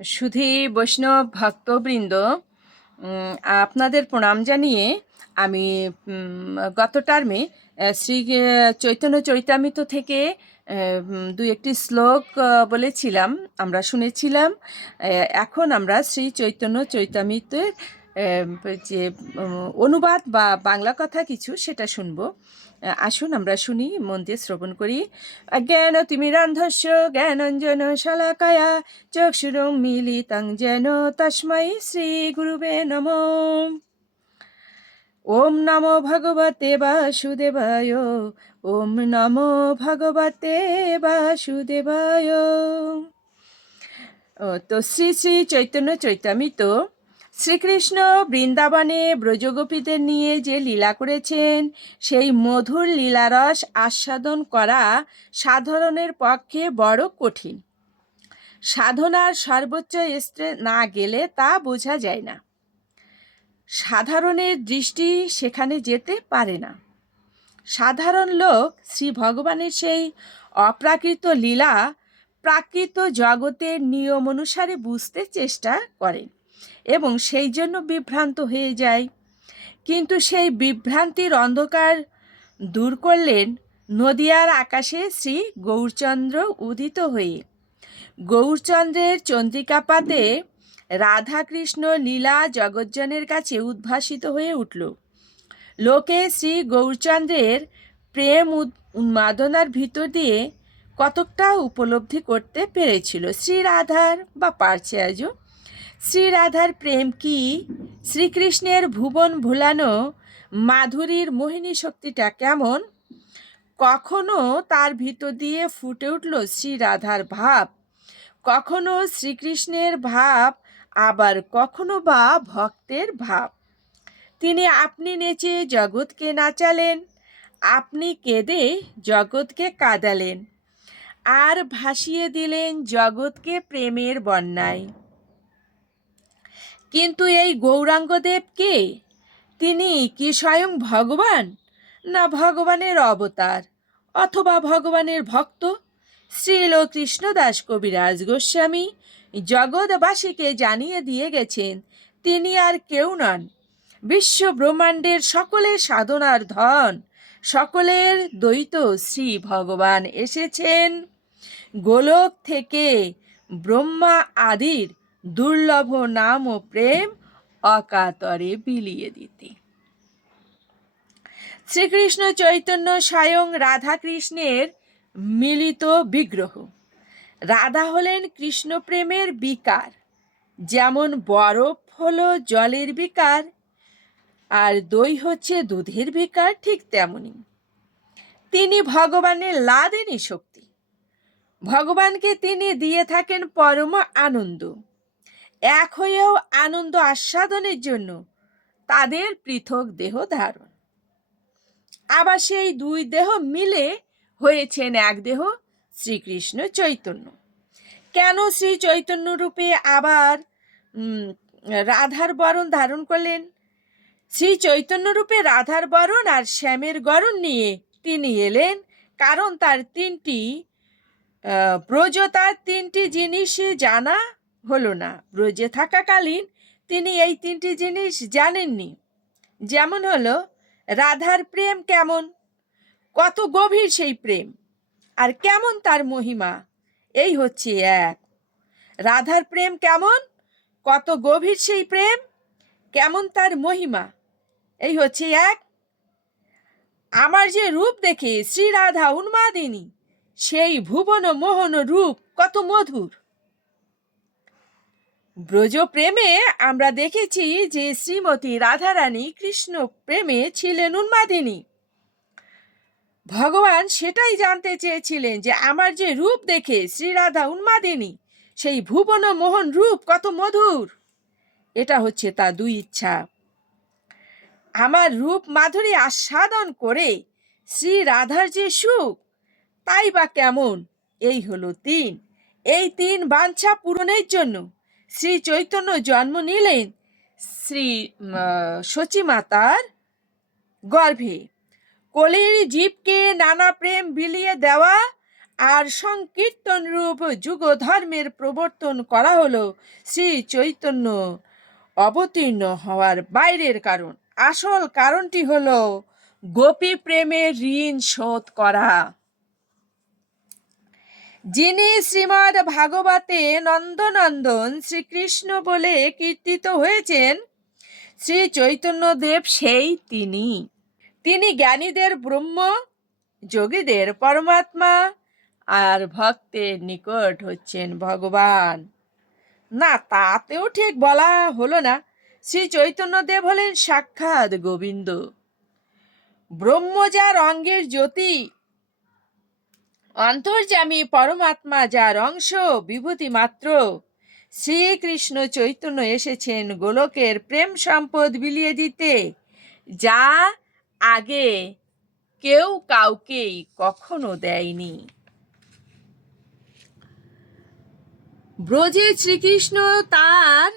সুধী বৈষ্ণব ভক্তবৃন্দ আপনাদের প্রণাম জানিয়ে আমি গত টার্মে শ্রী চৈতন্য চরিতামৃত থেকে দু একটি শ্লোক বলেছিলাম, আমরা শুনেছিলাম। এখন আমরা শ্রী চৈতন্য চরিতামৃতের যে অনুবাদ বা বাংলা কথা কিছু সেটা শুনব। আসুন আমরা শুনি, মন দিয়ে শ্রবণ করি। জ্ঞান তিমিরান্ধস্য জ্ঞানঞ্জন শলাকায়া চক্ষুরং মিলিতং যেন তস্मै শ্রী গুরুবে নম। ওম নম ভগবতে বাসুদেবায়, ওম নমো ভগবতে বাসুদেবায়। তো শ্রী শ্রী চৈতন্য চৈতামিত। শ্রীকৃষ্ণ বৃন্দাবনে ব্রজগোপীদের নিয়ে যে লীলা করেছেন, সেই মধুর লীলারস আস্বাদন করা সাধারণের পক্ষে বড় কঠিন। সাধনার সর্বোচ্চ স্তরে না গেলে তা বোঝা যায় না। সাধারণের দৃষ্টি সেখানে যেতে পারে না। সাধারণ লোক শ্রী ভগবানের সেই অপ্রাকৃত লীলা প্রাকৃত জগতের নিয়ম অনুসারে বুঝতে চেষ্টা করেন। এবং সেই জন্য বিভ্রান্ত হয়ে যায়। কিন্তু সেই বিভ্রান্তির অন্ধকার দূর করলেন নদিয়ার আকাশে শ্রী গৌরচন্দ্র উদিত হয়ে। গৌরচন্দ্রের চন্দ্রিকাপাতে রাধাকৃষ্ণ লীলা জগজ্জনের কাছে উদ্ভাসিত হয়ে উঠল। লোকে শ্রী গৌরচন্দ্রের প্রেম উন্মাদনার ভিতর দিয়ে কতকটা উপলব্ধি করতে পেরেছিল। শ্রী রাধার বা পারছে আজও শ্রী রাধার প্রেম কি? শ্রীকৃষ্ণের ভুবন ভুলানো মাধুরীর মোহিনী শক্তিটা কেমন? কখনো তার ভিতর দিয়ে ফুটে উঠল শ্রীরাধার ভাব? কখনো শ্রীকৃষ্ণের ভাব, আবার কখনো বা ভক্তের ভাব? তিনি আপনি নেচে জগৎকে নাচালেন, আপনি কেঁদে জগৎকে কাঁদালেন, আর ভাসিয়ে দিলেন জগৎকে প্রেমের বন্যায়। কিন্তু এই গৌরাঙ্গদেব কে? তিনি কি স্বয়ং ভগবান? না ভগবানের অবতার? অথবা ভগবানের ভক্ত? শ্রীল কৃষ্ণদাস কবিরাজ গোস্বামী জগৎবাসীকে জানিয়ে দিয়ে গেছেন, তিনি আর কেউ নন। বিশ্ব ব্রহ্মাণ্ডের সকলের সাধনার ধন, সকলের দ্বৈত শ্রী ভগবান এসেছেন। গোলক থেকে ব্রহ্মা আদির দুর্লভ নাম ও প্রেম অকাতরে বিলিয়ে দিতে। শ্রীকৃষ্ণ চৈতন্য স্বয়ং রাধাকৃষ্ণের মিলিত বিগ্রহ। রাধা হলেন কৃষ্ণ প্রেমের বিকার। যেমন বরফ হলো জলের বিকার, আর দই হচ্ছে দুধের বিকার, ঠিক তেমনি। তিনি ভগবানের লাদেনি শক্তি। ভগবানকে তিনি দিয়ে থাকেন পরম আনন্দ। এক হয়েও আনন্দ আস্বাদনের জন্য তাদের পৃথক দেহ ধারণ। আবার সেই দুই দেহ মিলে হয়েছেন এক দেহ শ্রীকৃষ্ণ চৈতন্য। কেন শ্রী চৈতন্য রূপে আবার রাধার বরণ ধারণ করলেন? শ্রী চৈতন্য রূপে রাধার বরণ আর শ্যামের গরণ নিয়ে তিনি এলেন কারণ তার তিনটি আহ, ব্রজ তার তিনটি জিনিসে জানা হলো না। ব্রজে থাকাকালীন তিনি এই তিনটি জিনিস জানেননি। যেমন হলো, রাধার প্রেম কেমন? কত গভীর সেই প্রেম। আর কেমন তার মহিমা? এই হচ্ছে এক। রাধার প্রেম কেমন? কত গভীর সেই প্রেম? কেমন তার মহিমা? এই হচ্ছে এক। আমার যে রূপ দেখে শ্রী রাধা উন্মাদিনী, সেই ভুবন মোহন রূপ কত মধুর। ব্রজ প্রেমে আমরা দেখেছি যে শ্রীমতী রাধারানী কৃষ্ণ প্রেমে ছিলেন উন্মাদিনী। ভগবান সেটাই জানতে চেয়েছিলেন যে আমার যে রূপ দেখে শ্রীরাধা উন্মাদিনী, সেই ভুবন মোহন রূপ কত মধুর। এটা হচ্ছে তার দুই ইচ্ছা। আমার রূপ মাধুরী আস্বাদন করে শ্রী রাধার যে সুখ, তাই বা কেমন? এই হলো তিন। এই তিন বাঞ্ছা পূরণের জন্য। শ্রী চৈতন্য জন্ম নিলেন শ্রী সচী মাতার গর্ভে। কোলের জীবকে নানা প্রেম বিলিয়ে দেওয়া আর সংকীর্তন রূপ যুগ ধর্মের প্রবর্তন করা হলো শ্রী চৈতন্য অবতীর্ণ হওয়ার বাইরের কারণ। আসল কারণটি হলো গোপী প্রেমের ঋণ শোধ করা। যিনি শ্রীমৎ ভাগবতে নন্দনন্দন শ্রীকৃষ্ণ বলে কীর্তিত হয়েছেন, শ্রী চৈতন্যদেব সেই তিনি। তিনি জ্ঞানীদের ব্রহ্ম, যোগীদের পরমাত্মা, আর ভক্তের নিকট হচ্ছেন ভগবান। না, তাতেও ঠিক বলা হলো না। শ্রী চৈতন্যদেব হলেন সাক্ষাৎ গোবিন্দ। ব্রহ্ম যার অঙ্গের জ্যোতি অন্তর্যামী পরমাত্মা, যার অংশ, বিভূতি মাত্র। শ্রীকৃষ্ণ চৈতন্য এসেছেন গোলকের প্রেম সম্পদ বিলিয়ে দিতে, যা আগে কেউ কাউকেই কখনো দেয়নি। ব্রজে শ্রীকৃষ্ণ তার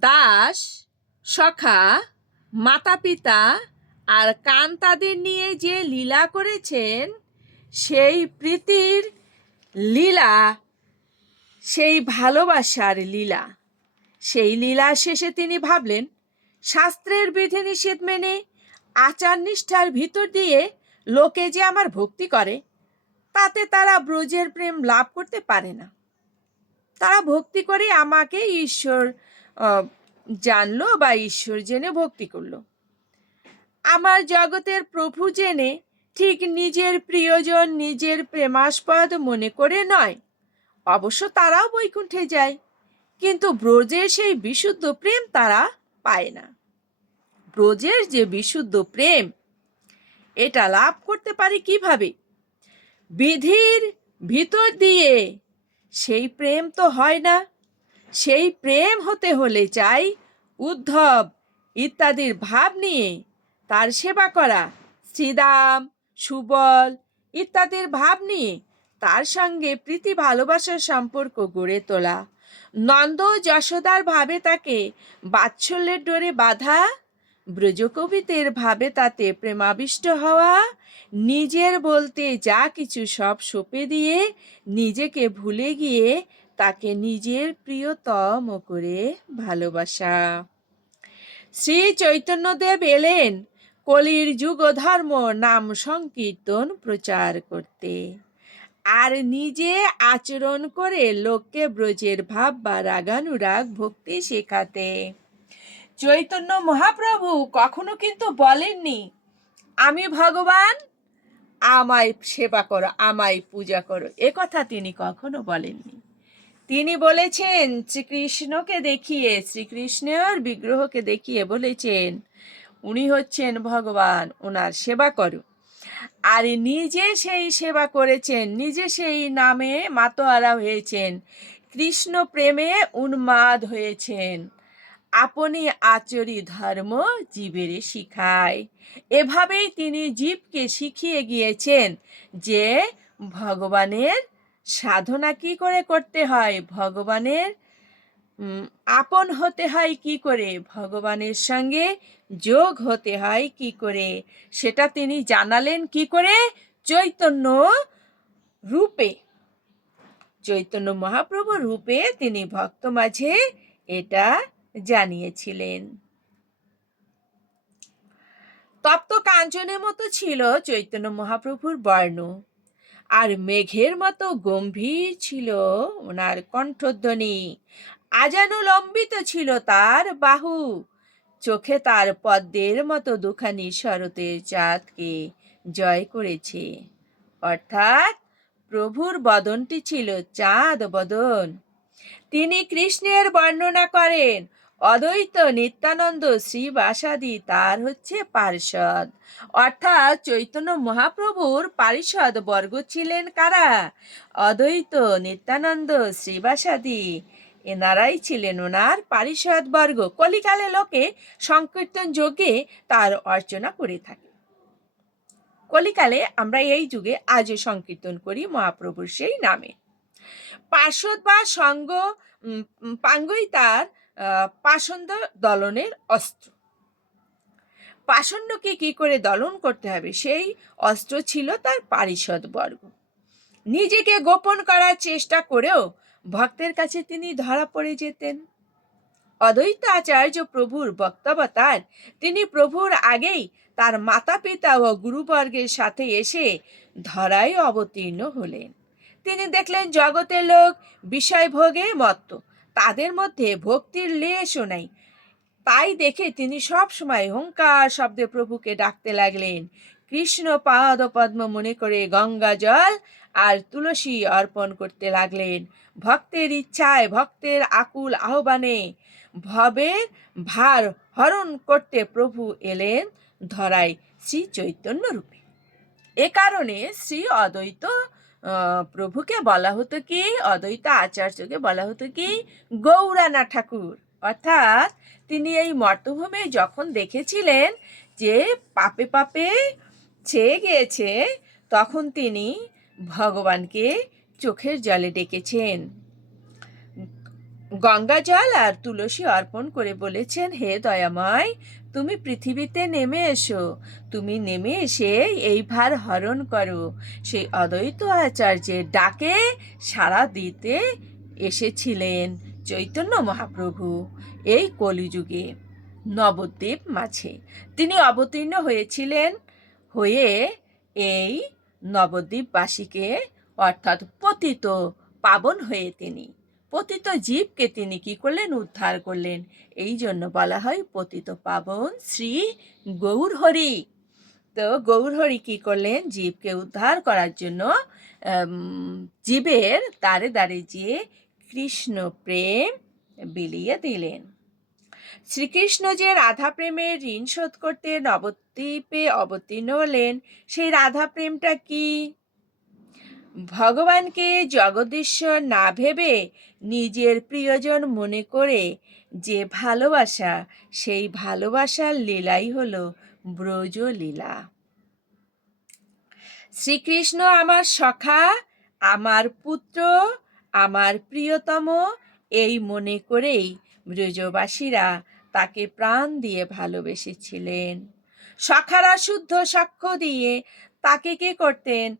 দাস, সখা মাতা পিতা আর কান্তাদের নিয়ে যে লীলা করেছেন সেই প্রীতির লীলা, সেই ভালোবাসার লীলা। সেই লীলা শেষে তিনি ভাবলেন, শাস্ত্রের বিধিনিষেধ মেনে আচার নিষ্ঠার ভিতর দিয়ে লোকে যে আমার ভক্তি করে, তাতে তারা ব্রজের প্রেম লাভ করতে পারে না। তারা ভক্তি করে আমাকে ঈশ্বর জানলো বা ঈশ্বর জেনে ভক্তি করল। আমার জগতের প্রভু জেনে ঠিক নিজের প্রিয়জন নিজের প্রেমাস্পদ মনে করে নয়। অবশ্য তারাও বৈকুণ্ঠে যায়, কিন্তু ব্রজের সেই বিশুদ্ধ প্রেম তারা পায় না। ব্রজের যে বিশুদ্ধ প্রেম, এটা লাভ করতে পারে কীভাবে? বিধির ভিতর দিয়ে সেই প্রেম তো হয় না। সেই প্রেম হতে হলে চাই উদ্ধব ইত্যাদির ভাব নিয়ে তার সেবা করা। শ্রীদাম সুবল ইত্যাদির ভাব নিয়ে তার সঙ্গে প্রীতি ভালোবাসার সম্পর্ক গড়ে তোলা। নন্দ যশোদার ভাবে তাকে বাৎসল্যের ডোরে বাঁধা ব্রজকবিতের ভাবে তাতে প্রেমাবিষ্ট হওয়া, নিজের বলতে যা কিছু সব সঁপে দিয়ে নিজেকে ভুলে গিয়ে তাকে নিজের প্রিয়তম করে ভালোবাসা। শ্রী চৈতন্যদেব এলেন কলির যুগ ধর্ম নাম সংকীর্তন প্রচার করতে। আর নিজে আচরণ করে লোককে ব্রজের ভাব বা রাগানুরাগ ভক্তি শেখাতে। চৈতন্য মহাপ্রভু কখনো কিন্তু বলেননি, আমি ভগবান, আমায় সেবা করো, আমায় পূজা করো। এ কথা তিনি কখনো বলেননি। তিনি বলেছেন, শ্রীকৃষ্ণকে দেখিয়ে, শ্রীকৃষ্ণের বিগ্রহকে দেখিয়ে বলেছেন উনি হচ্ছেন ভগবান ওনার সেবা করো আর নিজে সেই সেবা করেছেন, নিজে সেই নামে মাতোয়ারা হয়েছেন, কৃষ্ণ প্রেমে উন্মাদ হয়েছেন। আপনি আচরি ধর্ম জীবের শিখায়। এভাবেই তিনি জীবকে শিখিয়ে গিয়েছেন যে ভগবানের সাধনা কি করে করতে হয়? ভগবানের আপন হতে হয় কি করে? ভগবানের সঙ্গে যোগ হতে হয় কি করে? সেটা তিনি জানালেন কি করে? চৈতন্য রূপে। চৈতন্য মহাপ্রভু রূপে তিনি ভক্ত মাঝে এটা জানিয়েছিলেন। তপ্ত কাঞ্চনের মতো ছিল চৈতন্য মহাপ্রভুর বর্ণ। আর মেঘের মতো গম্ভীর ছিল ওনার কণ্ঠধ্বনি। আজানুলম্বিত ছিল তার বাহু। চোখে তার পদ্মের মতো দুখানি শরতের চাঁদকে জয় করেছে। অর্থাৎ প্রভুর বদনটি ছিল চাঁদ বদন। তিনি কৃষ্ণের বর্ণনা করেন, অদ্বৈত নিত্যানন্দ শ্রীবাসাদি তার হচ্ছে পার্ষদ। অর্থাৎ চৈতন্য মহাপ্রভুর পারিষদ বর্গ ছিলেন কারা? অদ্বৈত নিত্যানন্দ শ্রীবাসাদি এনারাই ছিলেন ওনার পারিষদ বর্গ। কলিকালে লোকে সংকীর্তন যোগে তার অর্চনা করে থাকে। কলিকালে আমরা এই যুগে আজও সংকীর্তন করি মহাপ্রভুর সেই নামে। পার্শ্বদ বা সঙ্গ পাঙ্গই তার পাষণ্ড দলনের অস্ত্র। পাষণ্ডকে কি করে দলন করতে হবে সেই অস্ত্র ছিল তার পারিষদ বর্গ। নিজেকে গোপন করার চেষ্টা করেও ভক্তের কাছে তিনি ধরা পড়ে যেতেন। অদ্বৈত আচার্য প্রভুর বক্তব্যতার তিনি প্রভুর আগেই তার মাতা পিতা ও গুরুবর্গের সাথে এসে ধরায় অবতীর্ণ হলেন। তিনি দেখলেন জগতের লোক বিষয় ভোগে মত্ত, তাদের মধ্যে ভক্তির লেশও নাই। তাই দেখে তিনি সব সময় হুঙ্কার শব্দে প্রভুকে ডাকতে লাগলেন, কৃষ্ণ পাদ পদ্ম মনে করে গঙ্গা জল আর তুলসী অর্পণ করতে লাগলেন। ভক্তের ইচ্ছায়, ভক্তের আকুল আহ্বানে ভবের ভার হরণ করতে প্রভু এলেন ধরায় শ্রী চৈতন্য রূপে এ কারণে শ্রী অদ্বৈত প্রভুকে বলা হতো কি, অদ্বৈত আচার্যকে বলা হতো কি, গৌরানা ঠাকুর। অর্থাৎ তিনি এই মর্তভূমে যখন দেখেছিলেন যে পাপে পাপে ছেয়ে গিয়েছে, তখন তিনি ভগবানকে চোখের জলে ডেকেছেন। গঙ্গা জল আর তুলসী অর্পণ করে বলেছেন, হে দয়াময়, তুমি পৃথিবীতে নেমে এসো। তুমি নেমে এসে এই ভার হরণ করো। সেই অদ্বৈত আচার্যের ডাকে সাড়া দিতে এসেছিলেন চৈতন্য মহাপ্রভু এই কলিযুগে নবদ্বীপ মাঝে। তিনি অবতীর্ণ হয়েছিলেন হয়ে এই নবদ্বীপবাসীকে অর্থাৎ পতিত পাবন হয়ে তিনি। পতিত জীবকে তিনি কি করলেন? উদ্ধার করলেন। এই জন্য বলা হয় পতিত পাবন শ্রী গৌরহরি। তো গৌরহরি কি করলেন? জীবকে উদ্ধার করার জন্য জীবের দ্বারে দ্বারে যে কৃষ্ণ প্রেম বিলিয়ে দিলেন। শ্রীকৃষ্ণ যে রাধা প্রেমের ঋণ শোধ করতে নবদ্বীপে অবতীর্ণ হলেন, সেই রাধা প্রেমটা কি? ভগবানকে জগদীশ্বর না ভেবে নিজের প্রিয়জন মনে করে যে ভালোবাসা, সেই ভালোবাসার লীলাই হলো ব্রজ লীলা শ্রীকৃষ্ণ আমার সখা, আমার পুত্র, আমার প্রিয়তম, এই মনে করেই ব্রজবাসীরা তাকে প্রাণ দিয়ে ভালোবেসেছিলেন। সখারা শুদ্ধ সাক্ষ্য দিয়ে তাকে কি করতেন?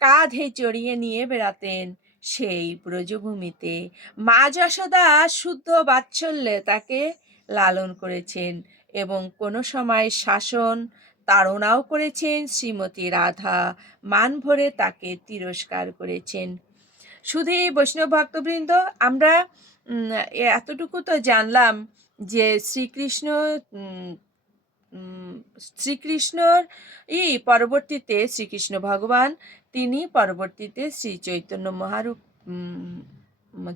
কাঁধে চড়িয়ে নিয়ে বেড়াতেন। সেই ব্রজভূমিতে মা যশোদা শুদ্ধ বাৎসল্যে তাকে লালন করেছেন এবং কোনো সময় শাসন তাড়নাও করেছেন শ্রীমতী রাধা। মান ভরে তাকে তিরস্কার করেছেন। শুধু বৈষ্ণব ভক্তবৃন্দ, আমরা এতটুকু তো জানলাম যে শ্রীকৃষ্ণ শ্রীকৃষ্ণর ই পরবর্তীতে শ্রীকৃষ্ণ ভগবান তিনি পরবর্তীতে শ্রী চৈতন্য মহারূপ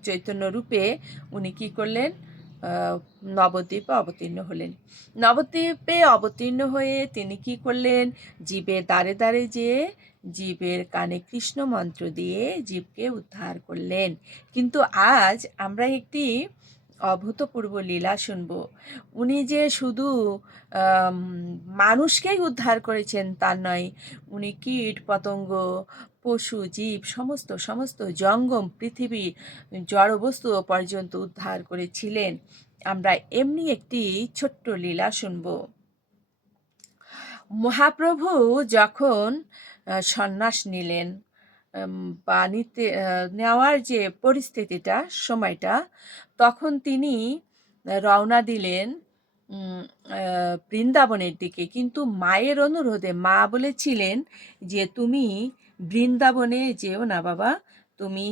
চৈতন্য রূপে উনি কি করলেন? নবদ্বীপে অবতীর্ণ হলেন। নবদ্বীপে অবতীর্ণ হয়ে তিনি কি করলেন? জীবের দ্বারে দ্বারে যেয়ে জীবের কানে কৃষ্ণ মন্ত্র দিয়ে জীবকে উদ্ধার করলেন। কিন্তু আজ আমরা একটি অভূতপূর্ব লীলা শুনব। উনি যে শুধু মানুষকেই উদ্ধার করেছেন তার নয়, উনি কীট, পতঙ্গ, পশু, জীব, সমস্ত সমস্ত জঙ্গম, পৃথিবী জড়বস্তু পর্যন্ত উদ্ধার করেছিলেন। আমরা এমনি একটি ছোট্ট লীলা শুনব। মহাপ্রভু যখন সন্ন্যাস নিলেন বা নিতে নেওয়ার যে পরিস্থিতিটা, সময়টা তখন তিনি রওনা দিলেন বৃন্দাবনের দিকে। কিন্তু মায়ের অনুরোধে মা বলেছিলেন যে, তুমি বৃন্দাবনে যেও না বাবা, তুমি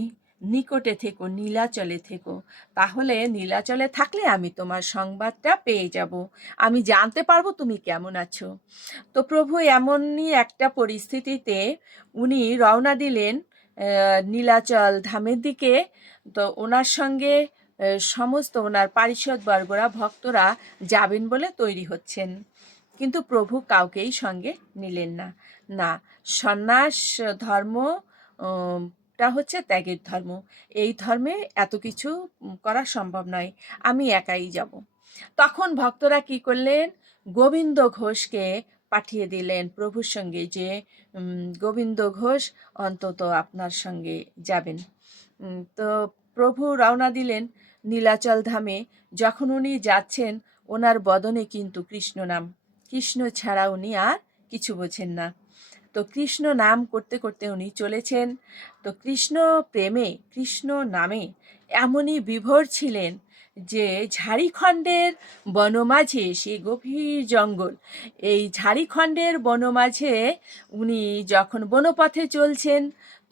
নিকটে থেকো, নীলাচলে থেকো। তাহলে নীলাচলে থাকলে আমি তোমার সংবাদটা পেয়ে যাব। আমি জানতে পারব তুমি কেমন আছো। তো প্রভু এমনই একটা পরিস্থিতিতে উনি রওনা দিলেন নীলাচল ধামের দিকে। তো ওনার সঙ্গে সমস্ত ওনার পারিষদ বর্গরা ভক্তরা যাবেন বলে তৈরি হচ্ছেন। কিন্তু প্রভু কাউকেই সঙ্গে নিলেন না। না, সন্ন্যাস ধর্ম টা হচ্ছে ত্যাগের ধর্ম। এই ধর্মে এত কিছু করা সম্ভব নয়, আমি একাই যাব। তখন ভক্তরা কি করলেন? গোবিন্দ ঘোষকে পাঠিয়ে দিলেন প্রভুর সঙ্গে যে গোবিন্দ ঘোষ অন্তত আপনার সঙ্গে যাবেন। তো প্রভু রওনা দিলেন। নীলাচল ধামে যখন উনি যাচ্ছেন, ওনার বদনে কিন্তু কৃষ্ণ নাম। কৃষ্ণ ছাড়া উনি আর কিছু বোঝেন না। তো কৃষ্ণ নাম করতে করতে উনি চলেছেন। তো কৃষ্ণ প্রেমে, কৃষ্ণ নামে এমনই বিভোর ছিলেন যে ঝাড়িখণ্ডের বনমাঝে সে গভীর জঙ্গল, এই ঝাড়িখণ্ডের বনমাঝে উনি যখন বনপথে চলছেন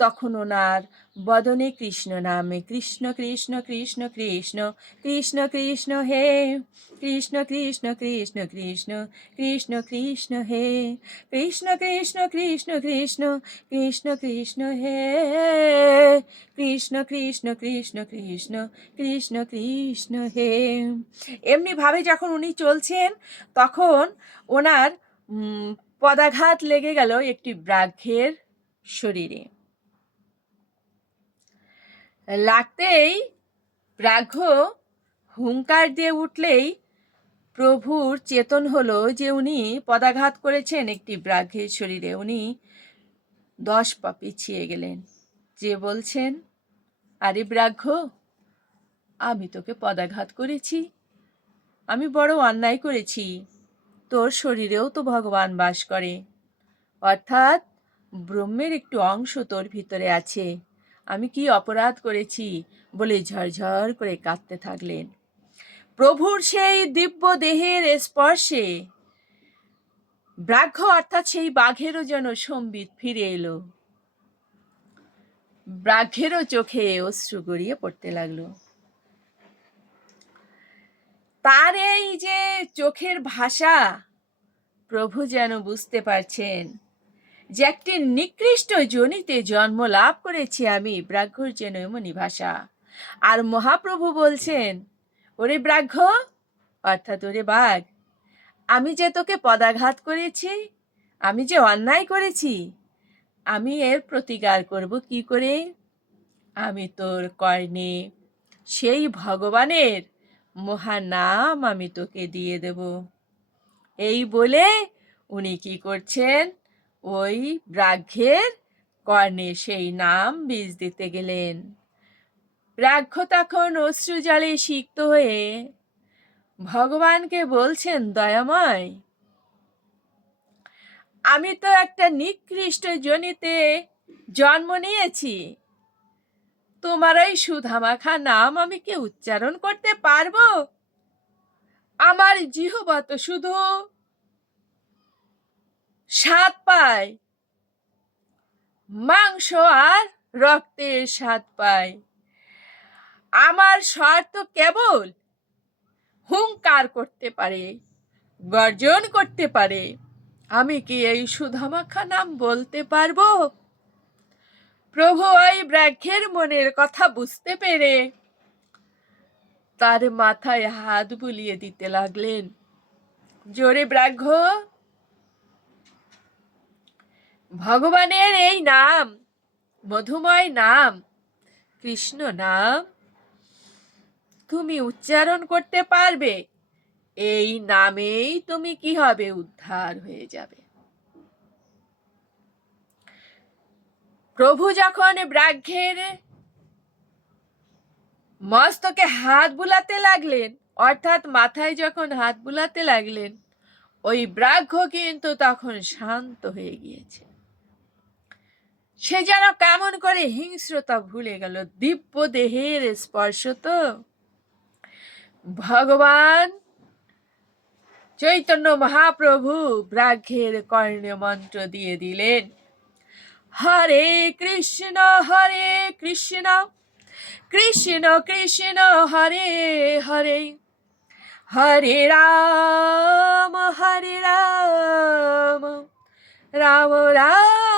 তখন ওনার বদনে কৃষ্ণ নামে কৃষ্ণ কৃষ্ণ কৃষ্ণ কৃষ্ণ কৃষ্ণ কৃষ্ণ হে কৃষ্ণ কৃষ্ণ কৃষ্ণ কৃষ্ণ কৃষ্ণ কৃষ্ণ হে কৃষ্ণ কৃষ্ণ কৃষ্ণ কৃষ্ণ কৃষ্ণ কৃষ্ণ হে কৃষ্ণ কৃষ্ণ কৃষ্ণ কৃষ্ণ কৃষ্ণ কৃষ্ণ হে এমনিভাবে যখন উনি চলছেন তখন ওনার পদাঘাত লেগে গেল একটি ব্রাঘ্যের শরীরে লাগতেই ব্রাঘ্য হুঙ্কার দিয়ে উঠলেই প্রভুর চেতন হলো যে উনি পদাঘাত করেছেন একটি ব্রাঘ্যের শরীরে। উনি দশ পা পিছিয়ে গেলেন। যে বলছেন, আরে ব্রাঘ্য, আমি তোকে পদাঘাত করেছি। আমি বড় অন্যায় করেছি। তোর শরীরেও তো ভগবান বাস করে। অর্থাৎ ব্রহ্মের একটু অংশ তোর ভিতরে আছে। আমি কি অপরাধ করেছি? বলে ঝরঝর করে কাঁদতে থাকলেন। প্রভুর সেই দিব্য দেহের স্পর্শে ব্রাঘ্য অর্থাৎ সেই বাঘেরও যেন সম্বিত ফিরে এলো। ব্রাঘ্যেরও চোখে অশ্রু গড়িয়ে পড়তে লাগল। তার এই যে চোখের ভাষা, প্রভু যেন বুঝতে পারছেন যে একটি নিকৃষ্ট জনিতে জন্ম লাভ করেছি আমি ব্রাঘ্যর যেন এমনই ভাষা। আর মহাপ্রভু বলছেন, ওরে ব্রাঘ্য অর্থাৎ ওরে বাঘ, আমি যে তোকে পদাঘাত করেছি, আমি যে অন্যায় করেছি, আমি এর প্রতিকার করব কি করে? আমি তোর কর্ণে, সেই ভগবানের মহানাম আমি তোকে দিয়ে দেব। এই বলে উনি কি করছেন? ওই ব্রাঘ্যের কর্ণে সেই নাম বীজ দিতে গেলেন। ব্রাঘ্য তখন অশ্রু জলে সিক্ত হয়ে, ভগবানকে বলছেন দয়াময়, আমি তো একটা নিকৃষ্ট জনিতে জন্ম নিয়েছি। তোমার ওই সুধামাখা নাম আমি কি উচ্চারণ করতে পারব? আমার জিহবা তো শুধু স্বাদ পায়। মাংস আর রক্তের স্বাদ পায়। আমার স্বর তো কেবল হুঙ্কার করতে পারে, গর্জন করতে পারে। আমি কি এই সুধামাখা নাম বলতে পারব? প্রভু ওই ব্রাঘ্যের মনের কথা বুঝতে পেরে তার মাথায় হাত বুলিয়ে দিতে লাগলেন। জোরে ব্রাঘ্য ভগবানের এই নাম, মধুময় নাম, কৃষ্ণ নাম, তুমি উচ্চারণ করতে পারবে। এই নামেই তুমি কি হবে? উদ্ধার হয়ে যাবে। প্রভু যখন ব্রাঘ্যের মস্তকে হাত বুলাতে লাগলেন, অর্থাৎ মাথায় যখন হাত বুলাতে লাগলেন, ওই ব্রাঘ্য কিন্তু তখন শান্ত হয়ে গিয়েছে। সে যেন কেমন করে হিংস্রতা ভুলে গেল, দিব্য দেহের স্পর্শ তো। ভগবান চৈতন্য মহাপ্রভু ব্রাঘ্যের কর্ণে মন্ত্র দিয়ে দিলেন, হরে কৃষ্ণ হরে কৃষ্ণ কৃষ্ণ কৃষ্ণ, হরে হরে হরে রাম হরে রাম রাম রাম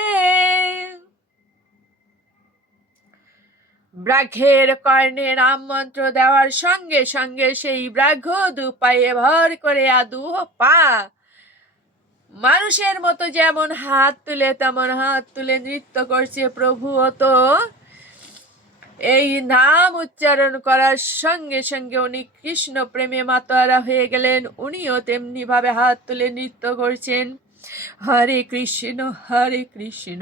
ব্রাঘ্যের কর্ণে নাম মন্ত্র দেওয়ার সঙ্গে সঙ্গে সেই ব্রাঘ্য দু পায়ে ভর করে আদু পা। মানুষের মতো যেমন হাত তুলে, তেমন হাত তুলে নৃত্য করছে প্রভু তো। এই নাম উচ্চারণ করার সঙ্গে সঙ্গে উনি কৃষ্ণ প্রেমে মাতোয়ারা হয়ে গেলেন। উনিও তেমনি ভাবে হাত তুলে নৃত্য করছেন। হরে কৃষ্ণ হরে কৃষ্ণ।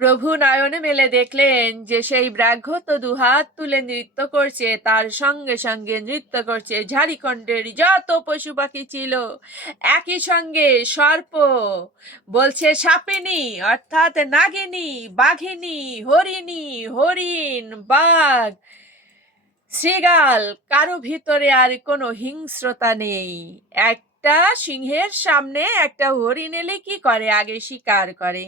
প্রভু নয়নে মেলে দেখলেন যে সেই ব্রাহ্য তো দুহাত তুলে নৃত্য করছে, তার সঙ্গে সঙ্গে নৃত্য করছে। ঝাড়িখণ্ডের যত পশু পাখি ছিল একই সঙ্গে সর্প, বলছে সাপিনী, অর্থাৎ নাগিনী, বাঘিনী, হরিণী, হরিণ, বাঘ। শ্রীগাল কারও ভিতরে আর কোনো হিংস্রতা নেই। একটা সিংহের সামনে একটা হরিণ এলে কি করে? আগে শিকার করে।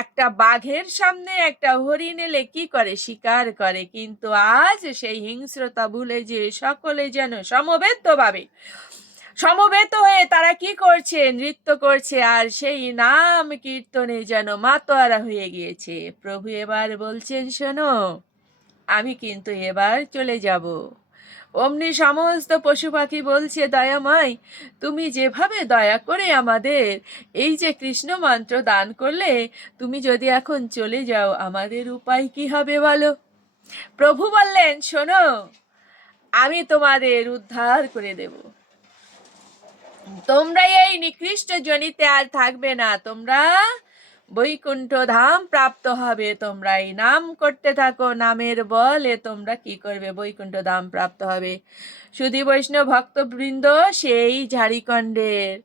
একটা বাঘের সামনে একটা হরিণ এলে কি করে? শিকার করে। কিন্তু আজ সেই হিংস্রতা ভুলে যে সকলে যেন সমবেতভাবে সমবেত হয়ে তারা কি করছে? নৃত্য করছে। আর সেই নাম কীর্তনে যেন মাতোয়ারা হয়ে গিয়েছে। প্রভু এবার বলছেন, শোনো, আমি কিন্তু এবার চলে যাব। অমনি সমস্ত পশু পাখি বলছে, দয়াময়, তুমি যেভাবে দয়া করে আমাদের এই যে কৃষ্ণ মন্ত্র দান করলে, তুমি যদি এখন চলে যাও, আমাদের উপায় কি হবে বলো? প্রভু বললেন, শোনো, আমি তোমাদের উদ্ধার করে দেব। তোমরা এই নিকৃষ্ট জনিতে আর থাকবে না, তোমরা বৈকুণ্ঠ ধাম প্রাপ্ত হবে। তোমরা এই নাম করতে থাকো, নামের বলে তোমরা কি করবে? বৈকুণ্ঠ ধাম প্রাপ্ত হবে। সুধী বৈষ্ণব ভক্তবৃন্দ, সেই ঝাড়িখণ্ডের,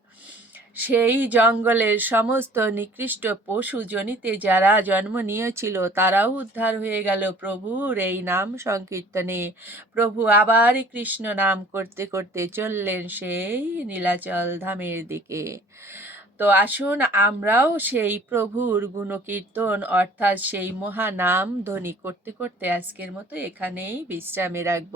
সেই জঙ্গলের সমস্ত নিকৃষ্ট পশু জনিতে যারা জন্ম নিয়েছিল, তারাও উদ্ধার হয়ে গেল। প্রভুর এই নাম সংকীর্তনে, প্রভু আবার কৃষ্ণ নাম করতে করতে চললেন সেই নীলাচল ধামের দিকে। তো আসুন আমরাও সেই প্রভুর গুণকীর্তন, অর্থাৎ সেই মহানাম ধ্বনি করতে করতে আজকের মতো এখানেই বিশ্রামে রাখব।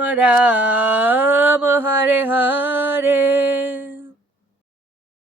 রাম হরে হরে